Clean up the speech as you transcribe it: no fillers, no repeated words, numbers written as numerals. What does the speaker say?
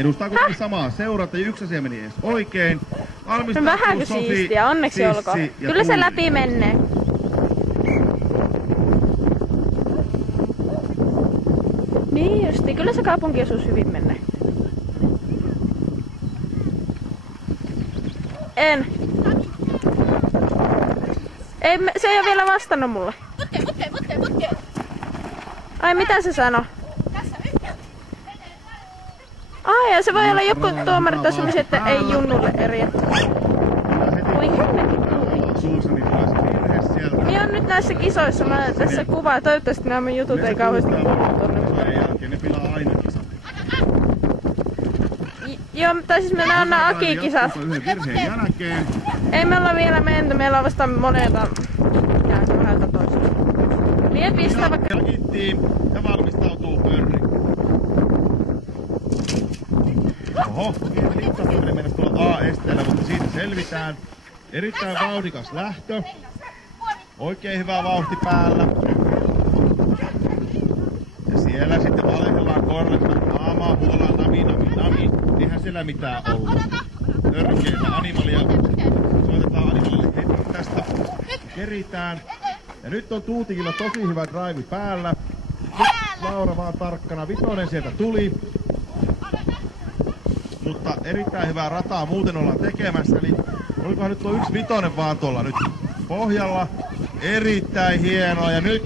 Edustaako samaa seurata? Yksi asia meni edes oikein. No vähänkö siistiä, onneksi olkoon. Kyllä se läpi menee. Niin justi, kyllä se kaupunkiosuus hyvin menee. En. Ei, se ei ole vielä vastannut mulle. Putke. Ai mitä se sanoo? Ai ja se voi olla joku tuomari tai semmosia, että ei junnulle eriä. Voi hemmetin niin on nyt näissä kisoissa, mä tässä kuvaa. Toivottavasti nämä jutut ei kauheasti kuulu tonne. Ne pilaa aina kisat. Joo, tai siis me näemme Aki-kisat. Virheen jälkeen. Ei me olla vielä menty, meillä on vasta monelta jäänyt vähältä toisesta. Vie pistää vaikka... Ja valmistautuu pörri. Oho, pieni liikkaaminen mennessä tuolla A-esteellä, mutta siitä selvitään. Erittäin vauhdikas lähtö. Oikein hyvä vauhti päällä. Ja siellä sitten valehdellaan korvetta naamaa, huolaa nami. Eihän siellä mitään ollut. Törkeitä animalia. Soitetaan animalille heti tästä. Keritään. Ja nyt on Tuutikilla tosi hyvä drive päällä. Nyt Laura vaan tarkkana. Vitonen sieltä tuli. Mutta erittäin hyvää rataa muuten ollaan tekemässä. Eli olikohan nyt tuo 1 vitonen vaan tuolla nyt pohjalla. Erittäin hienoa. Ja nyt